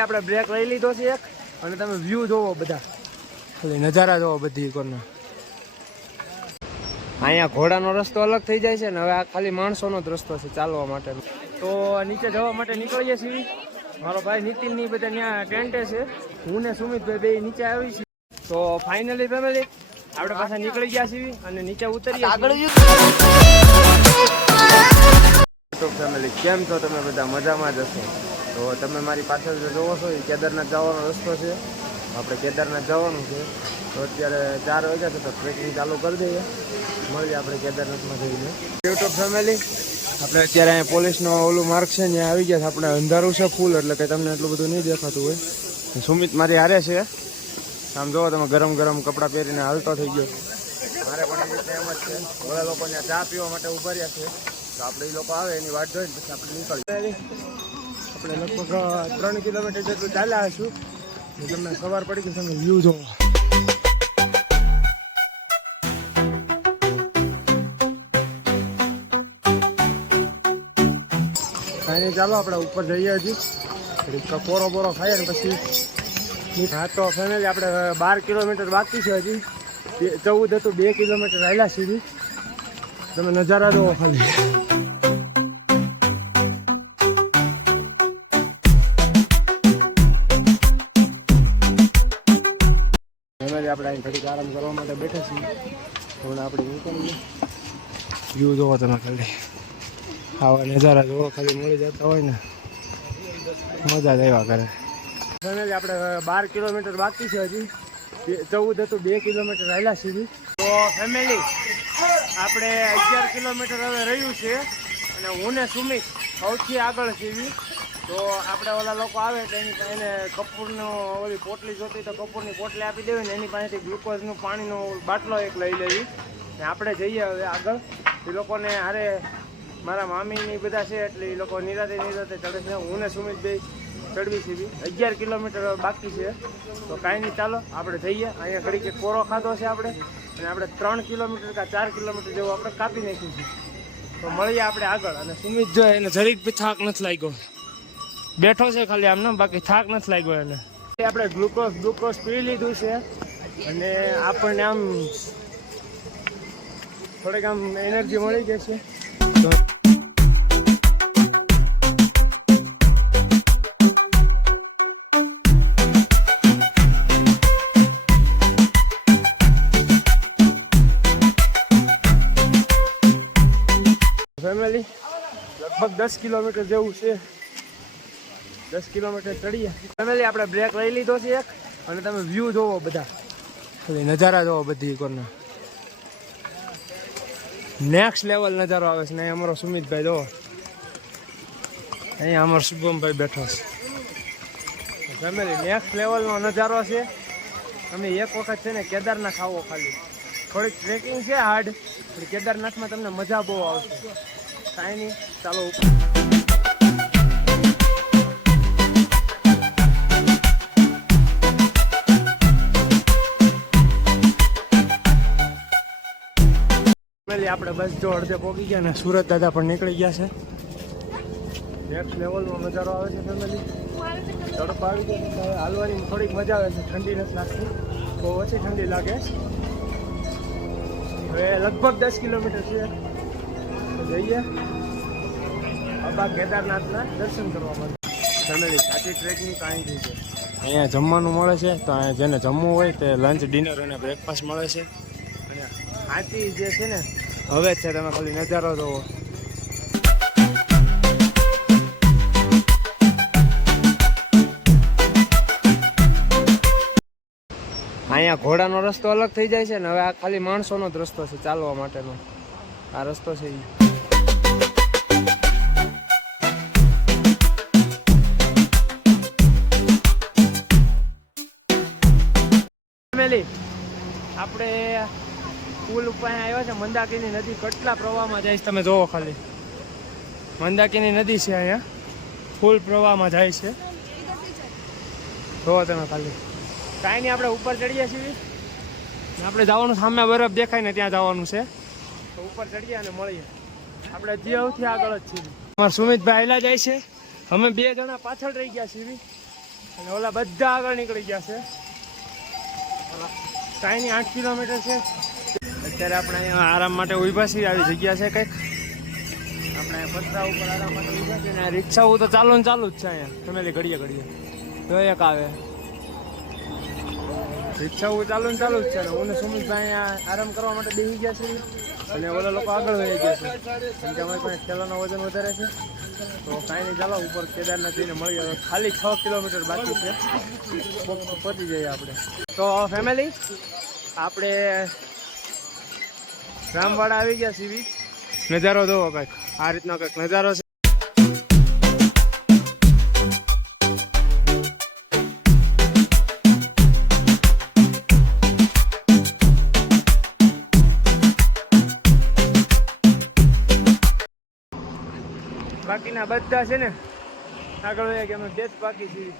Family આપણે break લઈ લીધો છે એક, અને તમે વ્યૂ જોવો બધા, ખાલી નજારા જોવો બધી કોરના. અહીંયા ઘોડાનો રસ્તો અલગ થઈ જાય છે ને, હવે આ ખાલી માણસોનો જ રસ્તો છે ચાલવા માટેનો. તો નીચે જવા માટે નીકળીએ છીએ. મારો ભાઈ નીતિન ની બધા ત્યાં ટેન્ટે છે, હું ને સુમિતભાઈ બે નીચે આવી છીએ. તો ફાઇનલી ફેમિલી આપણે પાછા નીકળી ગયા છીએ અને નીચે ઉતરીએ તો ફેમિલી કેમ છો તમે બધા? મજામાં જ હશો. તો તમે મારી પાછળ જે જોવો છો એ કેદારનાથ જવાનો રસ્તો છે. આપણે કેદારનાથ જવાનું છે. તો અત્યારે 4 વાગ્યા છે, તો ટ્રેકિંગ ચાલુ કરી દઈએ. મળીએ આપણે કેદારનાથમાં જઈને. યુટ્યુબ ફેમિલી આપણે અત્યારે અહીંયા પોલીસનો ઓલું માર્ગ છે ત્યાં આવી ગયા છે. આપણે અંધારું છે ફૂલ, એટલે કે તમને એટલું બધું નહીં દેખાતું હોય. સુમિત મારી હારે છે. આમ જોવો તમે, ગરમ ગરમ કપડાં પહેરીને હાલતો થઈ ગયો. મારે પણ એ રીતે એમ જ છે. ઘણા લોકો ત્યાં ચા પીવા માટે ઉભા રહ્યા છે, તો આપણે એ લોકો આવે એની વાટ જોઈને પછી આપણે નીકળીએ. આપણે લગભગ 3 કિલોમીટર જેટલું ચાલ્યા હશું. તમને સવાર પડી ગઈ, તમે વ્યૂ જોવો. કાંઈ નહીં, ચાલો આપણે ઉપર જઈએ. હજી કોરો ખાઈએ ને પછી. હા તો ફેમિલી આપણે 12 કિલોમીટર બાકી છે હજી. 14 હતું, 2 કિલોમીટર આવેલા સુધી. તમે નજારા જોવો ખાલી. ફેમિલી આપણે અહીં ઘડીક આરામ કરવા માટે બેઠા છીએ. હમણાં આપણે નીકળીએ. વ્યૂ જોવો તમે ખાલી. આવા નજારા જોવો ખાલી મળી જતા હોય ને, મજા જ આવ્યા કરે. ફેમિલી આપણે 12 કિલોમીટર બાકી છે હજી. 14 હતું, 2 કિલોમીટર આવેલા સુધી. તો ફેમિલી આપણે 11 કિલોમીટર હવે રહ્યું છે, અને હું ને સુમિત સૌથી આગળ છીએ. તો આપણે ઓલા લોકો આવે એટલે એની એને કપૂરનો ઓલી પોટલી જોતી તો કપૂરની પોટલી આપી દેવી ને એની પાસેથી ગ્લુકોઝનું પાણીનો બાટલો એક લઈ લેવી ને આપણે જઈએ હવે આગળ. એ લોકોને હારે મારા મામીની બધા છે એટલે એ લોકો નિરાતે ચડે છે. હું ને સુમિતભાઈ ચડવી છીએ. 11 કિલોમીટર બાકી છે. તો કાંઈ નહીં, ચાલો આપણે જઈએ. અહીંયા ઘડીક કોરો ખાધો છે આપણે, અને આપણે 3 કિલોમીટર કે 4 કિલોમીટર જેવું આપણે કાપી નાખ્યું છે. તો મળીએ આપણે આગળ. અને સુમિત જો એને જરીક બી થાક નથી લાગ્યો, બેઠો છે ખાલી આમ ને, બાકી થાક નથી લાગ્યો એને. આપણે ગ્લુકોઝ પી લીધું છે, અને આપણને આમ થોડીક આમ એનર્જી મળી ગઈ છે. ફેમિલી લગભગ 10 કિલોમીટર જેવું છે. 10 કિલોમીટર ચડીએ. ફેમિલી આપણે બ્રેક લઈ લીધો છે એક, અને તમે વ્યૂ જોવો બધા, ખાલી નજારા જોવો બધી કોરના. નેક્સ્ટ લેવલ નજારો આવે છે ને. અહીં અમારો સુમિતભાઈ જોવો, અહીંયા અમારો શુભમભાઈ બેઠો છે. ફેમિલી નેક્સ્ટ લેવલનો નજારો છે. તમે એક વખત છે ને કેદારનાથ આવો. ખાલી થોડીક ટ્રેકિંગ છે હાર્ડ, પણ કેદારનાથમાં તમને મજા બહુ આવશે. કાંઈ નહીં, ચાલો ઉપર. આપણે બસ જો અડધે પહોંચી ગયા ને સુરત દાદા પણ નીકળી ગયા છે. નેક્સ્ટ લેવલનો નજારો આવે છે ફેમિલી. તડપ આવી ગયો છે, હાલવાની થોડીક મજા આવે છે. ઠંડી નથી લાગતી, બહુ ઓછી ઠંડી લાગે. હવે લગભગ 10 કિલોમીટર છે. તો જઈએ બાબા કેદારનાથના દર્શન કરવા માટે. ફેમિલી સાચી ટ્રેકિંગ તો અહીંથી છે. અહીંયા જમવાનું મળે છે, તો અહીંયા જેને જમવું હોય તે લંચ, ડિનર અને બ્રેકફાસ્ટ મળે છે. અને આથી જે છે ને હવે છે, તમે ખાલી નજારો જોવો. અહીંયા ઘોડાનો રસ્તો અલગ થઈ જાય છે ને, હવે આ ખાલી માણસોનો જ રસ્તો છે ચાલવા માટેનો. આ રસ્તો છે ફેમિલી આપણે પુલ ઉપર આવ્યા છે. મંદાકીની નદી કેટલા પ્રવાહમાં જાય છે તમે જોવો ખાલી. મંદાકીની નદી છે અહીંયા, ફૂલ પ્રવાહમાં જાય છે. જોવો તમે ખાલી. કાંઈ નહીં, આપણે ઉપર ચડીએ છીએ. આપણે જવાનું સામે બરફ દેખાય ને ત્યાં જવાનું છે. તો ઉપર ચડીએ અને મળીએ. આપણે જે સૌથી આગળ જ છીએ. અમારા સુમિતભાઈ આયલા જાય છે, અમે 2 જણા પાછળ રહી ગયા છીએ. અને ઓલા બધા આગળ નીકળી ગયા છે. કાંઈ 8 કિલોમીટર છે. અત્યારે આપણે અહીંયા આરામ માટે ઊભા છીએ. આવી જગ્યા છે કંઈક આપણે પથરા ઉપર આરામ માટે ઊભા છીએ. ને રિક્ષાઓ તો ચાલુ ને ચાલુ જ છે અહીંયા. ફેમિલી ઘડીએ તો એક આવે રિક્ષાઓ ચાલુ ને ચાલુ જ છે. ને હું સુમિતભાઈ અહીંયા આરામ કરવા માટે બેસી ગયા છે. અને ઓલા લોકો આગળ વહી ગયા છે કેમ કે અમારી પાસે ઠેલાનો વજન વધારે છે. તો કાંઈ નહીં, ચાલો ઉપર કેદારનાથ જઈને મળીએ. ખાલી 6 કિલોમીટર બાકી છે, પહોંચી જઈએ આપણે. તો ફેમિલી આપણે રામવાડા આવી ગયા સીવી. નજારો જોવો કંઈક આ રીતનો કંઈક નજારો છે. બાકીના બધા છે ને આગળ વયા કે અમે બે જ બાકી છીએ.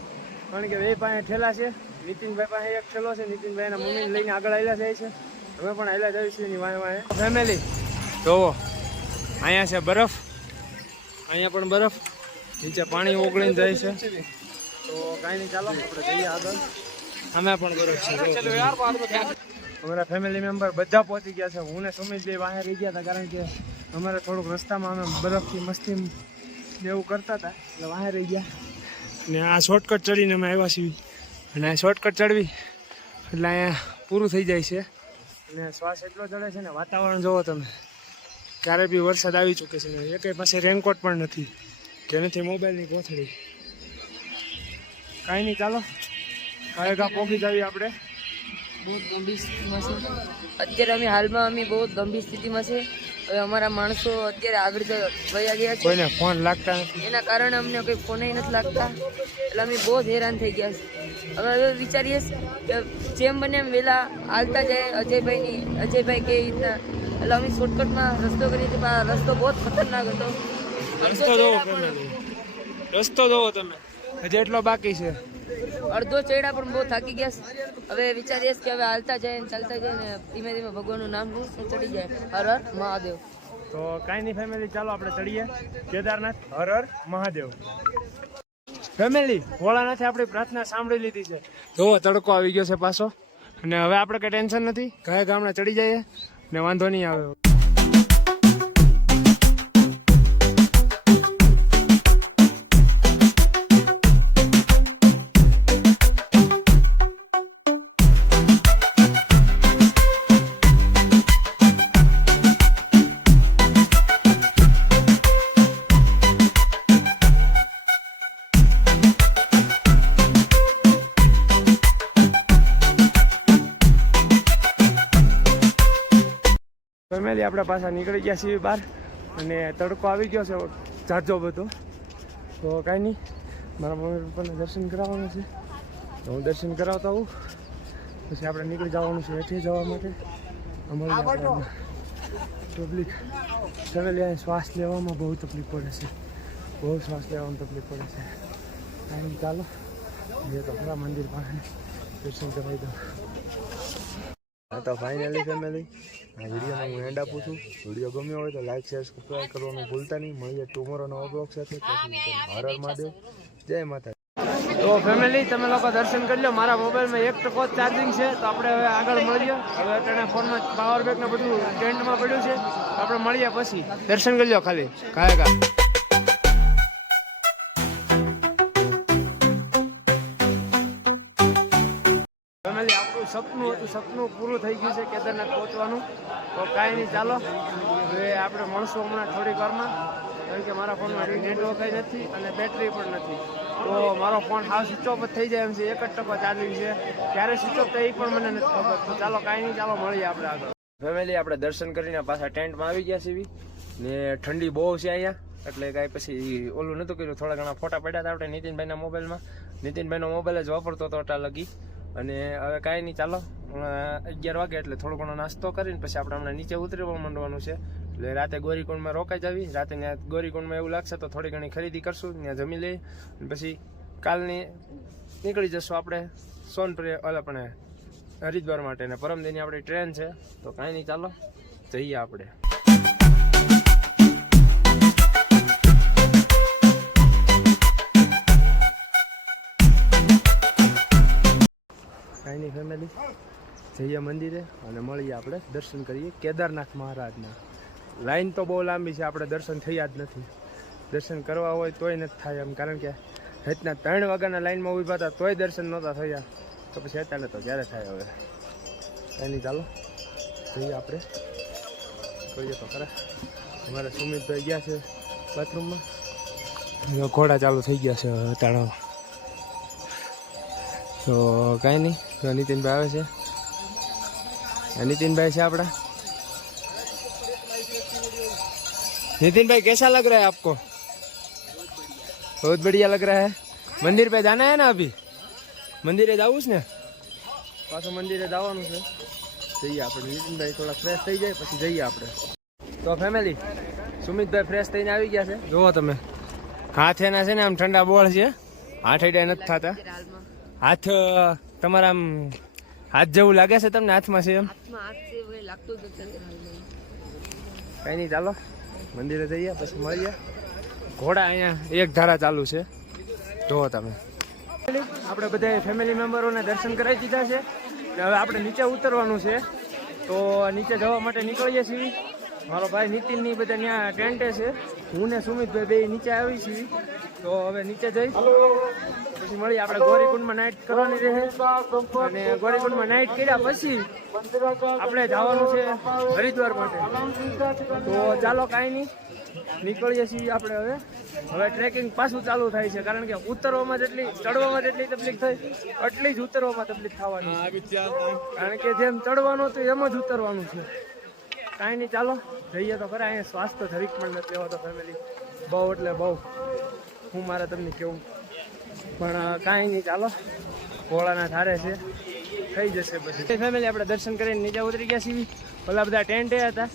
કારણ કે બે પાસે ઠેલા છે. નીતિનભાઈ પાસે એક ઠેલો છે. નીતિનભાઈ એના મમ્મીને લઈને આગળ આવેલા જાય છે. અમે પણ આવેલા જઈએ છીએ એની વાંહે. ફેમિલી જોવો અહીંયા છે બરફ, અહીંયા પણ બરફ, નીચે પાણી ઓગળીને જાય છે. તો કાંઈ નહીં, ચાલો આપણે જઈએ આગળ. અમે પણ બરફ છે. અમારા ફેમિલી મેમ્બર બધા પહોંચી ગયા છે. હું ને સુમિતભાઈ વાંહે રહી ગયા હતા કારણ કે અમારે થોડુંક રસ્તામાં અમે બરફથી મસ્તી એવું કરતા હતા એટલે વાંહે રહી ગયા. ને આ શોર્ટકટ ચડીને અમે આવ્યા છીએ. અને આ શોર્ટકટ ચડવી એટલે અહીંયા પૂરું થઈ જાય છે. અને શ્વાસ એટલો ચડે છે ને. વાતાવરણ જોવો તમે, ક્યારે બી વરસાદ આવી ચૂકે છે. ને એકેય પાસે રેનકોટ પણ નથી કે નથી મોબાઈલની કોથળી. કાંઈ નહીં, ચાલો કાયગા પહોંચી જઈએ આપણે. બહુ ગંભીર સ્થિતિમાં છે અત્યારે. અમે હાલમાં બહુ ગંભીર સ્થિતિમાં છે. હવે અમારા માણસો અત્યારે આગળ વયા ગયા છે. કોઈને ફોન લાગતા નથી. એના કારણે અમને કોઈ ફોન નથી લાગતા. એટલે અમે બહુ જ હેરાન થઈ ગયા છે. હવે વિચારીએ કે જેમ બને એમ વહેલા હાલતા જાય અજયભાઈ કે રીતના. એટલે અમે શોર્ટકટમાં રસ્તો કરીએ છીએ. પણ આ રસ્તો બહુ જ ખતરનાક હતો. રસ્તો જોવો તમે, હજી એટલો બાકી છે. અડધો ચેડા પણ બહુ થાકી ગયા છે. હવે વિચારીએ કે હવે હાલતા જાય ને ચાલતા જાય ને ધીમે ધીમે ભગવાનનું નામ લઈને ચડી જાય. હર હર મહાદેવ. તો કાંઈ નહીં ફેમિલી, ચાલો આપણે ચડીએ કેદારનાથ. હર હર મહાદેવ. ફેમિલી ભોળાનાથે આપણી પ્રાર્થના સાંભળી લીધી છે. જોવો તડકો આવી ગયો છે પાછો. અને હવે આપણે કંઈ ટેન્શન નથી, કયા ગામડા ચડી જઈએ ને વાંધો નહીં આવે. ફેમિલી આપણે પાછા નીકળી ગયા છીએ બહાર. અને તડકો આવી ગયો છે ઝાઝો બધો. તો કાંઈ નહીં, મારા મમ્મી પપ્પાને દર્શન કરાવવાનું છે. તો હું દર્શન કરાવતા આવું પછી આપણે નીકળી જવાનું છે હેઠે જવા માટે. અમારી પબ્લિક ફેમિલી અહીં શ્વાસ લેવામાં બહુ તકલીફ પડે છે. બહુ શ્વાસ લેવામાં તકલીફ પડે છે. કાંઈ ચાલો એ તો ખરા મંદિર પાસે દર્શન કરાવી દઉં. હા તો ફાઇનલી ફેમિલી આ વિડીયોમાં હું એન્ડ આપું છું. વિડીયો ગમ્યો હોય તો લાઈક શેર સબસ્ક્રાઈબ કરવાનું ભૂલતા નહીં. મળીએ ટુમોરોનો બ્લોગ સાથે. હર હર મહાદેવ, જય માતા. તો ફેમિલી તમે લોકો દર્શન કરી લો. મારા મોબાઈલમાં 1% ચાર્જિંગ છે. તો આપણે હવે આગળ મળીએ. હવે અત્યારે ફોનમાં પાવર બેંક ને બધું સ્ટેન્ડમાં પડ્યું છે. તો આપણે મળીએ પછી. દર્શન કરી લો ખાલી કાયગા. સપનું હતું, સપનું પૂરું થઈ ગયું છે કેદારનાથ પહોંચવાનું. તો કાંઈ નહીં, ચાલો હવે આપણે મળશું હમણાં થોડીક વારમાં. કારણ કે મારા ફોનમાં નેટવર્ક નથી અને બેટરી પણ નથી. તો મારો ફોન હાવ સ્વિચ ઓફ જ થઈ જાય એમ છે. 1% ચાર્જિંગ છે. ક્યારે સ્વિચ ઓફ થાય એ પણ મને નથી ખબર. તો ચાલો કાંઈ નહીં, ચાલો મળીએ આપણે આગળ. ફેમિલી આપણે દર્શન કરીને પાછા ટેન્ટમાં આવી ગયા છીએ. ને ઠંડી બહુ છે અહીંયા એટલે કાંઈ પછી ઓલું નહોતું કર્યું. થોડા ઘણા ફોટા પડ્યા હતા આપણે નીતિનભાઈના મોબાઈલમાં. નીતિનભાઈનો મોબાઈલ જ વાપરતો હતો અટા લગી. અને હવે કાંઈ નહીં, ચાલો 11 વાગે એટલે થોડો ઘણો નાસ્તો કરીને પછી આપણે હમણાં નીચે ઉતરવા માંડવાનું છે. એટલે રાતે ગોરીકુંડમાં રોકાઈ જવી. રાતે ત્યાં ગોરીકુંડમાં એવું લાગશે તો થોડી ઘણી ખરીદી કરશું, ત્યાં જમી લઈએ. પછી કાલની નીકળી જશું આપણે સોનપ્રિય આપણે હરિદ્વાર માટે. ને પરમદિની આપણી ટ્રેન છે. તો કાંઈ નહીં, ચાલો જઈએ આપણે. કાંઈ નહીં ફેમિલી, જઈએ મંદિરે અને મળીએ આપણે દર્શન કરીએ કેદારનાથ મહારાજના. લાઈન તો બહુ લાંબી છે, આપણે દર્શન થયા જ નથી. દર્શન કરવા હોય તોય નથી થાય એમ, કારણ કે રાતના 3 વાગ્યાના લાઈનમાં ઊભા હતા તોય દર્શન નહોતા થયા. તો પછી અત્યારે તો ક્યારે થાય હવે. કાંઈ નહીં, ચાલો જઈએ આપણે, કરીએ તો ખરા. અમારા સુમિતભાઈ ગયા છે બાથરૂમમાં, ઘોડા ચાલુ થઈ ગયા છે તાળામાં. તો કાંઈ નહીં, તો નીતિનભાઈ આવે છે. नितिन से आपड़ा नितिन भाई कैसा लग रहा है आपको? बहुत बढ़िया लग रहा है. मंदिर पे जाना है ना अभी? मंदिर जाऊँ ने पाछो मंदिर जवानुं छे. जईए आपणे नितिन भाई थोड़ा फ्रेश थई जाए पछी जईए आपणे. तो फैमिली सुमित भाई फ्रेश थईने आवी गया छे. जोवो तमे हाथ एना छे ने आम ठंडा बोळ छे, हाथ एडा नथी थाता. हाथ तमारा आम हाथ जेवुं लागे छे तमने? हाथमां छे एम? कई नहीं, चालो मंदिरे जईए पछी मळीए. घोड़ा अहींया एक धारा चालू छे, जोवो तमे. આપણે બધા ફેમિલી મેમ્બરોને દર્શન કરાવી દીધા છે. હવે આપણે નીચે ઉતરવાનું છે, તો નીચે જવા માટે નીકળીએ છીએ. મારો ભાઈ નીતિનની બધા ત્યાં ટેન્ટે છે, હું ને સુમિતભાઈ બે નીચે આવી છીએ. તો હવે નીચે જઈ પછી મળીએ. આપણે ગોરીકુંડમાં નાઇટ કરવાની રહે અને ગોરીકુંડમાં નાઇટ કર્યા પછી આપણે જવાનું છે હરિદ્વાર માટે. તો ચાલો કાંઈ નહીં, નીકળીએ છીએ આપણે. હવે ટ્રેકિંગ પાછું ચાલુ થાય છે, કારણ કે ઉતરવામાં જેટલી ચડવામાં જેટલી તકલીફ થઈ એટલી જ ઉતરવામાં તકલીફ થવાની, કારણ કે જેમ ચડવાનું હતું એમ જ ઉતરવાનું છે. કાંઈ નહીં, ચાલો જઈએ તો ખરા. અહીંયા સ્વાસ્થ્ય જરીક પણ નથી લેવાતો ફેમિલી, બહુ એટલે બહુ. હું મારે તમને કેવું, પણ કાંઈ નહીં, ચાલો ઘોડાના ધારે છે, થઈ જશે પછી. ફેમિલી આપણે દર્શન કરીને નીચે ઉતરી ગયા છીએ. ઓલા બધા ટેન્ટે હતા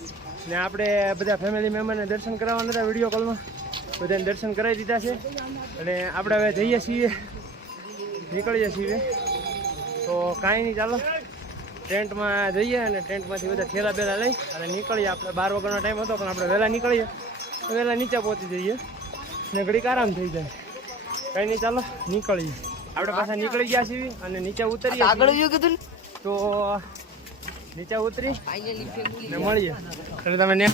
ને આપણે બધા ફેમિલી મેમ્બરને દર્શન કરાવવાના હતા વિડીયો કોલમાં. બધાને દર્શન કરાવી દીધા છે અને આપણે હવે જઈએ છીએ, નીકળીએ છીએ. તો કાંઈ નહીં, ચાલો ટેન્ટમાં જઈએ અને ટેન્ટમાંથી બધા થેલા બેલા લઈ અને નીકળીએ. આપણે 12 વાગ્યાનો ટાઈમ હતો પણ આપણે વહેલા નીકળીએ, વહેલા નીચે પહોંચી જઈએ ને ઘડીક આરામ થઈ જાય. કંઈ નહીં, ચાલો નીકળીએ. આપણે પાછા નીકળી ગયા છીએ અને નીચે ઉતરીએ. આગળ કીધું તો નીચે ઉતરી ને મળીએ. અને તમે ને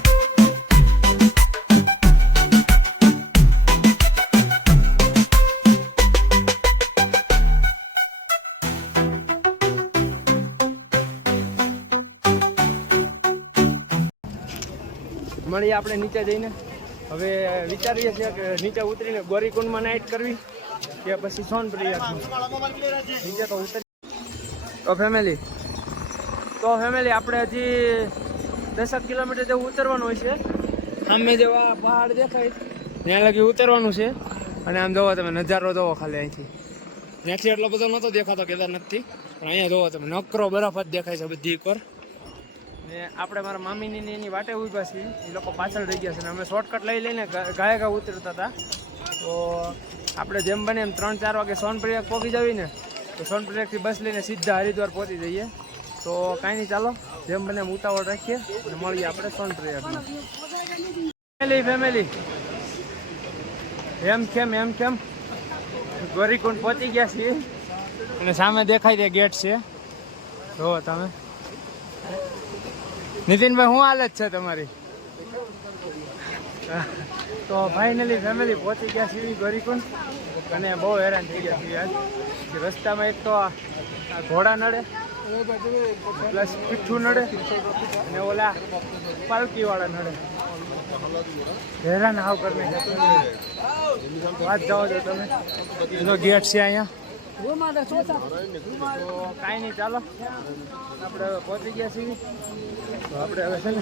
મળીએ આપણે નીચે જઈને. હવે વિચારીએ છીએ કે નીચે ઉતરીને ગોરીકુંડમાં નાઇટ કરવી કે પછી સોનપ્રયાગમાં. નીચે તો ઉતરી. તો ફેમિલી આપણે હજી 10 કિલોમીટર જેવું ઉતરવાનું હોય છે. સામે જેવા પહાડ દેખાય ત્યાં લગી ઉતરવાનું છે. અને આમ જોવો તમે નજારો જોવો ખાલી અહીંથી. ત્યાંથી એટલો બધો નહોતો દેખાતો કેદારનાથથી, પણ અહીંયા જોવો તમે નકરો બરફ જ દેખાય છે બધી એકવાર. ને આપણે મારા મામીની એની વાટે ઊભા છીએ, એ લોકો પાછળ રહી ગયા છે. અને અમે શોર્ટકટ લઈને ગાયકા ઉતરતા હતા. તો આપણે જેમ બને એમ 3-4 વાગે સોનપ્રયાગ પહોંચી જવી ને, તો સોનપ્રયાગથી બસ લઈને સીધા હરિદ્વાર પહોંચી જઈએ. તો કાંઈ નહીં, ચાલો જેમ બને એમ ઉતાવળ રાખીએ અને મળીએ આપણે સોનપ્રયાગમાં. ફેમિલી એમ કેમ ગોરીકુંડ પહોંચી ગયા છીએ અને સામે દેખાય તે ગેટ છે. જોવો તમે. નીતિનભાઈ શું હાલત છે તમારી? તો ફાઇનલી ફેમિલી પહોંચી ગયા છીએ ગોરીકુંડ અને બહુ હેરાન થઈ ગયા છીએ આજ. રસ્તામાં એક તો ઘોડા નડે, પ્લસ પીઠું નડે અને ઓલા પાલકીવાળા નડે. હેરાન હાવ કરીને વાત જાઓ છો તમે. એનો ગેટ છે અહીંયા. તો કાંઈ નહીં, ચાલો આપણે હવે પહોંચી ગયા છીએ. તો આપણે હવે છે ને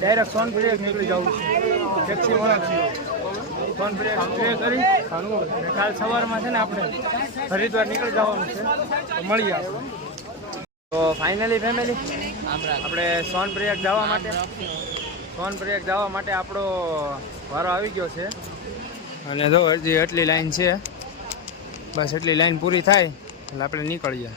ડાયરેક્ટ સોનપ્રયાગ નીકળી જવું છે. ટેક્સીવાળા છીએ સોનપ્રયાગ સ્ટે કરી અને કાલ સવારમાં છે ને આપણે હરિદ્વાર નીકળી જવાનું છે. તો મળીએ આપણે. તો ફાઇનલી ફેમિલી આપણે સોનપ્રયાગ જવા માટે આપણો વારો આવી ગયો છે. અને જો હજી એટલી લાઈન છે, બસ એટલી લાઈન પૂરી થાય એટલે આપણે નીકળીએ.